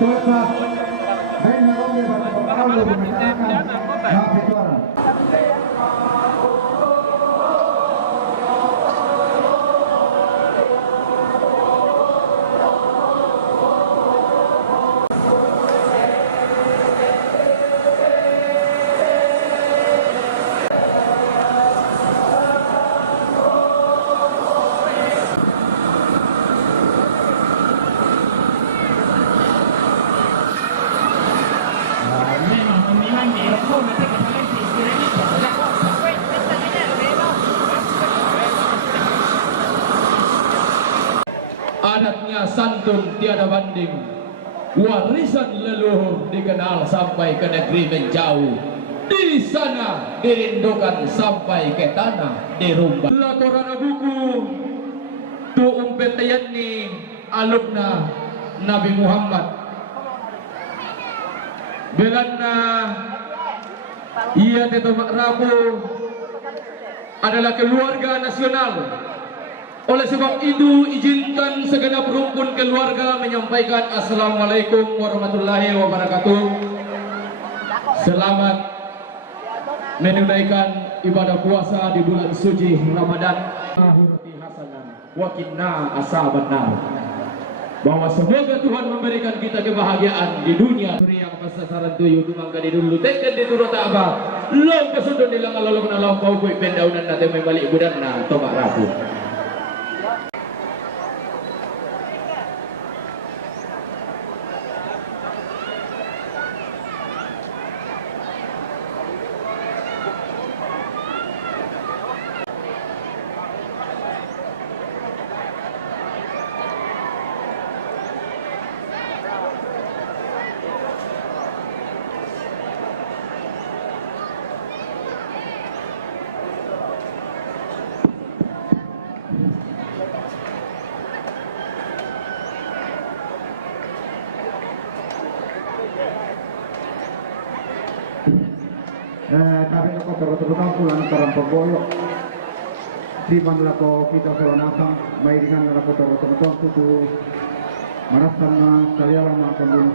Entonces, venga donde para Pablo mengatakan hak suara. Adatnya santun tiada banding, warisan leluhur dikenal sampai ke negeri menjauh. Di sana dirindukan sampai ke tanah dirumba. Latorana buku tu umpetayani alumna Nabi Muhammad. Belanda ia Teto Rabu adalah keluarga nasional. Oleh sebab itu izinkan segenap rumpun keluarga menyampaikan Assalamualaikum warahmatullahi wabarakatuh. Selamat menunaikan ibadah puasa di bulan suci Ramadan. Ahirati hasanah wa qina azabannar. Bahwa semoga Tuhan memberikan kita kebahagiaan di dunia. Yang pasasaran tuyu tumangka di dulu teken di turut abah. Lom pesundun di langal lolong na lampau kuy pendaunan natin may balik budan na tomak rabu. Kami nak terutama pulang karang pemboyok. Di mana lako kita selanasang, mai dengan lako terutama tuan tutu marasan kalian lama pembunuh.